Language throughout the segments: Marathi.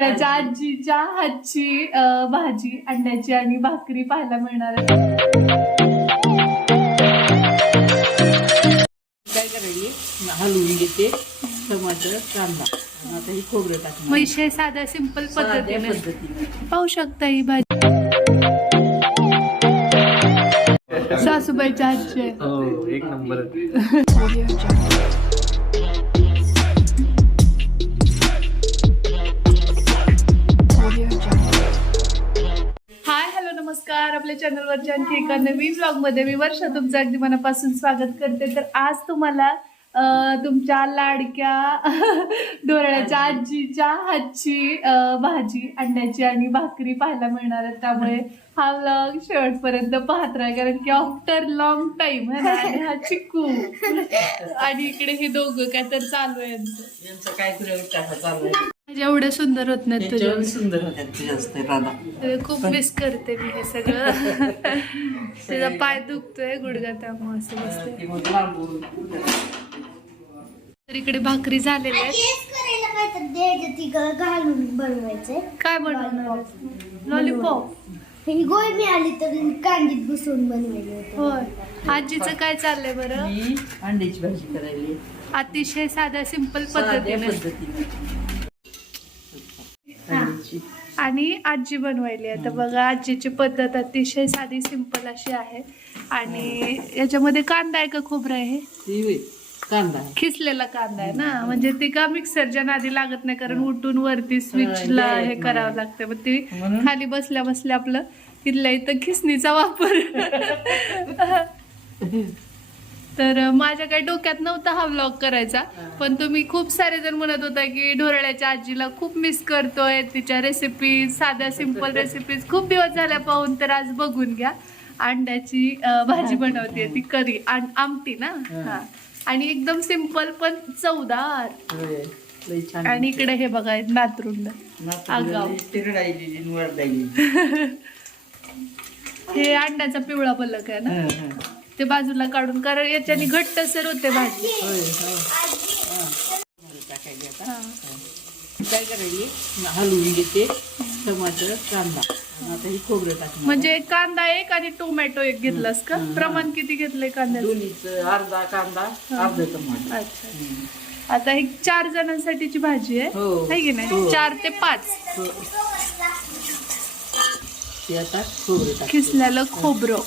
त्याच्या आजीच्या हातची भाजी अंड्याची आणि भाकरी पाहायला मिळणार आहे. काय करायची हलवून घेते टमाटर कांदा आता ही खोबरं टाकणार. विषय साध्या सिंपल पद्धतीने पाहू शकता ही भाजी सासूबाईच्या हातची आहे. हो एक नंबर. हाय हॅलो नमस्कार. आपल्या चॅनलवरच्या आणखी एका नवीन ब्लॉग मध्ये मी वर्षा तुमचं अगदी मनापासून स्वागत करते. तर आज तुम्हाला तुमच्या लाडक्या डोरळ्याच्या आजीच्या हातची भाजी अंड्याची आणि भाकरी पाहायला मिळणार आहे. त्यामुळे हा व्लॉग शेवटपर्यंत पाहत राहा, कारण की आफ्टर लॉंग टाइम है ना. आणि हा चिकू आणि इकडे हे दोघं काय तर चालू आहे यांचं काय चालू आहे. एवढं सुंदर होत नाही तुझ्या सुंदर होत्या जास्त राधा. खूप मिस करते मी हे सगळं. त्याचा पाय दुखतोय गुडघा, त्यामुळे असं बसते. तर इकडे भाकरी झालेल्या आहेत. काय बनवणार लॉलीपॉप? ही गोळी मिळाली तर कांडीत घुसून बनवायची होती. होय. आजीचं काय चाललंय बरं? मी अंड्याची भाजी करायली अतिशय साध्या सिंपल पद्धतीने आणि आजी बनवायली. आता बघा आजीची पद्धत अतिशय साधी सिंपल अशी आहे. आणि याच्यामध्ये कांदा आहे का खोबरं आहे? कांदा खिसलेला कांदा आहे ना, म्हणजे ते का मिक्सरच्या नादी लागत नाही, कारण उठून वरती स्विचला हे करावं लागतं. मग ते खाली बसल्या बसल्या आपलं इथल्या इथं खिसणीचा वापर. तर माझ्या काही डोक्यात नव्हता हा व्लॉग करायचा, पण तुम्ही खूप सारे जण म्हणत होता की ढोरळ्याच्या आजीला खूप मिस करतोय, तिच्या रेसिपीज साध्या सिंपल रेसिपीज खूप दिवस झाल्या पाहून. तर आज बघून घ्या. अंड्याची भाजी बनवते ती करी आमटी ना. हा, आणि एकदम सिंपल पण चवदार. आणि इकडे हे बघा नातरुंड आगाव. हे अंड्याचा पिवळा पलक आहे ना, ते बाजूला काढून, कारण याच्याने घट्टसर होते भाजी. काय करायची हलवून घेते टमाटर कांदा आता ही खोबरं टाकणार. म्हणजे कांदा एक आणि टोमॅटो एक घेतलास का? प्रमाण किती घेतलंय कांद्याचं? दोन्हीचं अर्धा कांदा अर्धा टमाटर. अच्छा. आता ही 4 जणांसाठीची भाजी आहे, हो. है की नाही? 4 ते 5 ते आता खोबरं टाक. खिसलेलं खोबरं.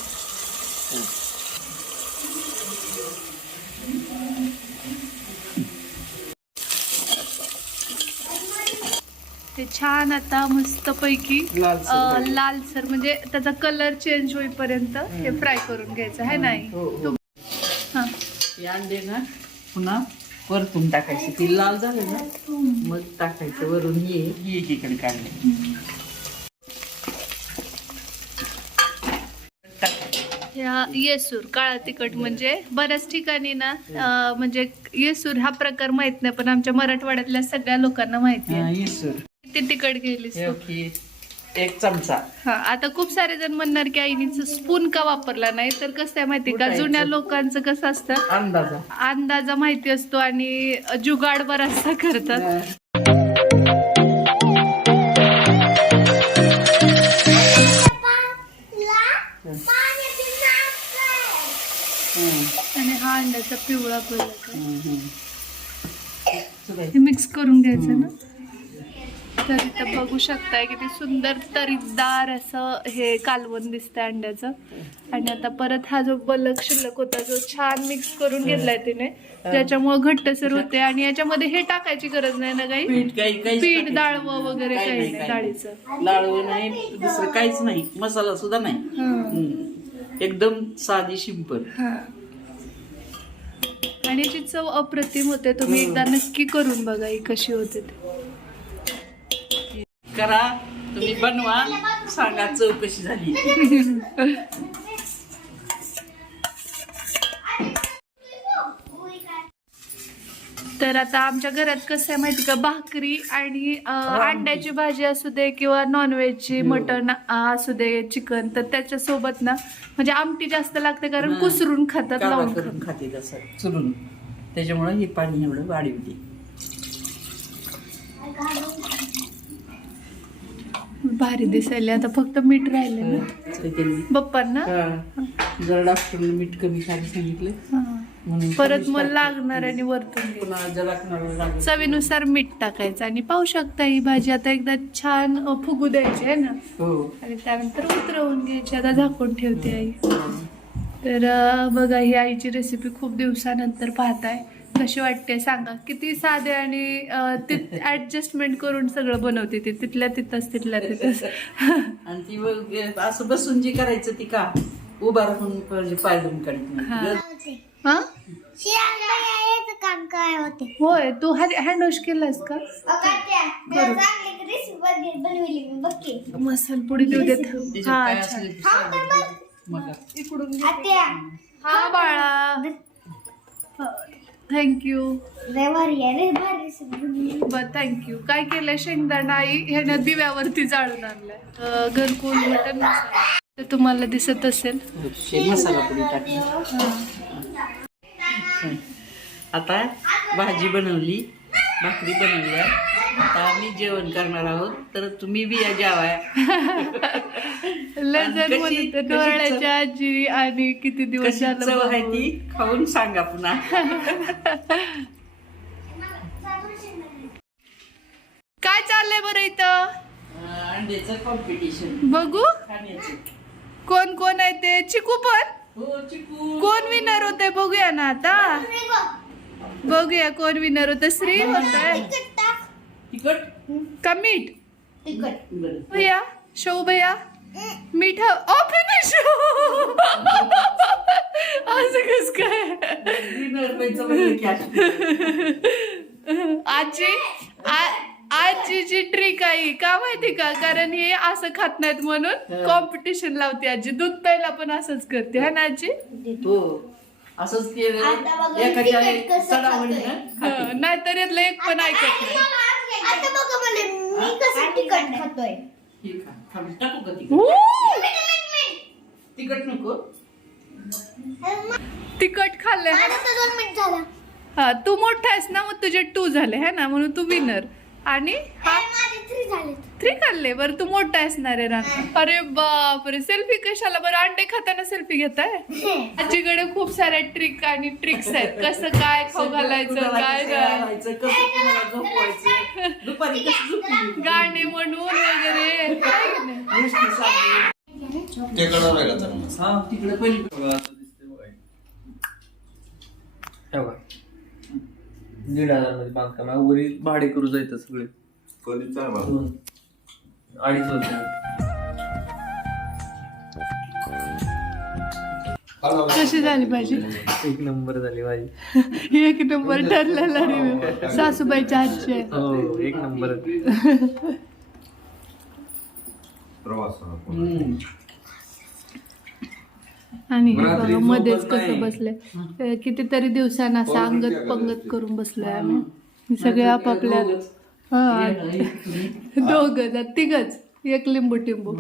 ते छान आता मस्त पैकी लालसर, म्हणजे त्याचा कलर चेंज होईपर्यंत हे फ्राय करून घ्यायचं आहे नाही. हा, हे अंडे ना पुन्हा परतून टाकायचे. ती लाल झाले ना मग टाकायचं वरून. हे एकीकडे काढले ह्या येसूर काळा तिखट, म्हणजे बऱ्याच ठिकाणी ना म्हणजे येसूर हा प्रकार माहित नाही, पण आमच्या मराठवाड्यातल्या सगळ्या लोकांना माहिती आहे. येसूर किती तिखट घेतलीस तू? एक चमचा. हा, आता खूप सारे जण म्हणणार की आईनीच स्पून का वापरला नाही, तर कसं आहे माहिती का, जुन्या लोकांचं कसं असतं, अंदाजा माहिती असतो आणि जुगाड बराचसा करतात. आणि हा अंड्याचा पिवळा पलक हे मिक्स करून घ्यायचं ना. तर इथं बघू शकताय किती सुंदर तरीदार असं हे कालवण दिसतंय अंड्याचं. आणि आता परत हा जो बलक शिल्लक होता जो छान मिक्स करून घेतलाय तिने, त्याच्यामुळे घट्टसर होते. आणि याच्यामध्ये हे टाकायची गरज नाही ना काही, पीठ डाळवं वगैरे काही नाही, डाळीचं डाळवं नाही, दुसरं काहीच नाही, मसाला सुद्धा नाही, एकदम साधी सिंपल. आणि याची चव अप्रतिम होते. तुम्ही एकदा नक्की करून बघा ही कशी होते ते. करा तुम्ही, बनवा, सांगा चव कशी झाली. तर आता आमच्या घरात कसं आहे माहिती का, भाकरी आणि अंड्याची भाजी असू दे किंवा नॉनव्हेजची मटण असू दे, चिकन, तर त्याच्यासोबत ना म्हणजे आमटी जास्त लागते, कारण कुसरून खातात, लावून खाते तसं चुरून. त्याच्यामुळे हे पाणी एवढं वाढवते. भारी दिसायला. आता फक्त मीठ राहिलं ना त्यांनी बप्पांना. जरा डॉक्टरने मीठ कमी खायला सांगितलं म्हणून परत मग लागणार आणि वरतून घ्यायचं. पुन्हा जरा लागेल. चवीनुसार मीठ टाकायचं आणि पाहू शकता ही भाजी आता एकदा छान फुगू द्यायची आहे ना. हो आणि त्यानंतर उतरवून घ्यायची. आता झाकून ठेवते आई. तर बघा ही आईची रेसिपी खूप दिवसानंतर पाहताय. कशी वाटते सांगा. किती साधे आणि ऍडजस्टमेंट करून सगळं बनवते ती तिथल्या तिथंच. आणि ती मग असं बसून जे करायचं ती का उभा राहून पाय धुवून काढते. हा काम काय होते होय. तू हँड वॉश केलास का? मसाला पुडी देऊ देत. हा इकडून हा बाळा थँक्यू. थँक्यू. काय केलंय शेंगदाणा आई ह्याने दिव्यावरती जाळून आणलाय. घरकुल मटण मसाला तर तुम्हाला दिसत असेल. मसाला पुडी टाकली. आता भाजी बनवली, भाकरी बनवल्या. आता आम्ही जेवण करणार आहोत. तर तुम्ही बी या जेवाय. लजन म्हणते डोळ्याच्या आजी आणि किती दिवस कशी चव आहे ती खाऊन सांगा पुन्हा. काय चाललंय बरं इथं? अंड्याचं कॉम्पिटिशन बघू खाण्याचं. कोण कोण आहे ते. चिकू पण. हो चिकू. कोण विनर होते बघूया ना आता. बघूया कोण विनर होत. श्री होत तिखट का मीठ. बरं. भैया शो भैया मीठ. फिनिश. असं कस काय. आजी आजीची ट्रिक आहे का माहिती का. कारण हे असं खात नाहीत म्हणून कॉम्पिटिशन लावते आजी. दूध प्यायला पण असंच करते है ना आजी. हो असंच केलं एखाद्या सणावणी ना खाते. नाहीतर यातलं एक पण ऐकत नाही. आता बघा मला मी कसं तिखट खातोय. हे खा. टाकू का तिखट? ऊ! तिखट नको. तिखट खाल्लं. माझं तर 2 मिनिट झालं. हा तू मोठा आहेस ना मग तुझे 2 झाले है ना म्हणून तू विनर. आणि हा माझे 3 झाले. 3 खाल्ले. बरं तू मोठा असणार आहे ना. अरे बापरे. सेल्फी कशाला बरं. अंडे खाताना सेल्फी घेताय. आजीकडे खूप साऱ्या ट्रिक आणि ट्रिक्स आहेत. कसं काय खाऊ घालायचं काय घालायचं, कसं कुणाला झोपवायचं, दुपारी कसं झोपली. गाणे म्हणून वगैरे काय नाही. गोष्टी सांगू. हा तिकडे पहिली 1,500 मध्ये बांधकाम आहे. वरील भाडे करू जायचं सगळे. 2.5 होते. कशी झाली भाजी. 1 नंबर झाली भाजी. 1 नंबर ठरलेला रिव्ह्यू सासूबाईच्या हातचे. हो 1 नंबर. आणि हे बघा मध्येच कसं बसलंय. कितीतरी दिवसांना असं अंगत पंगत करून बसलोय आम्ही सगळे आपापल्या. हा 2 3 1 लिंबू टिंबू.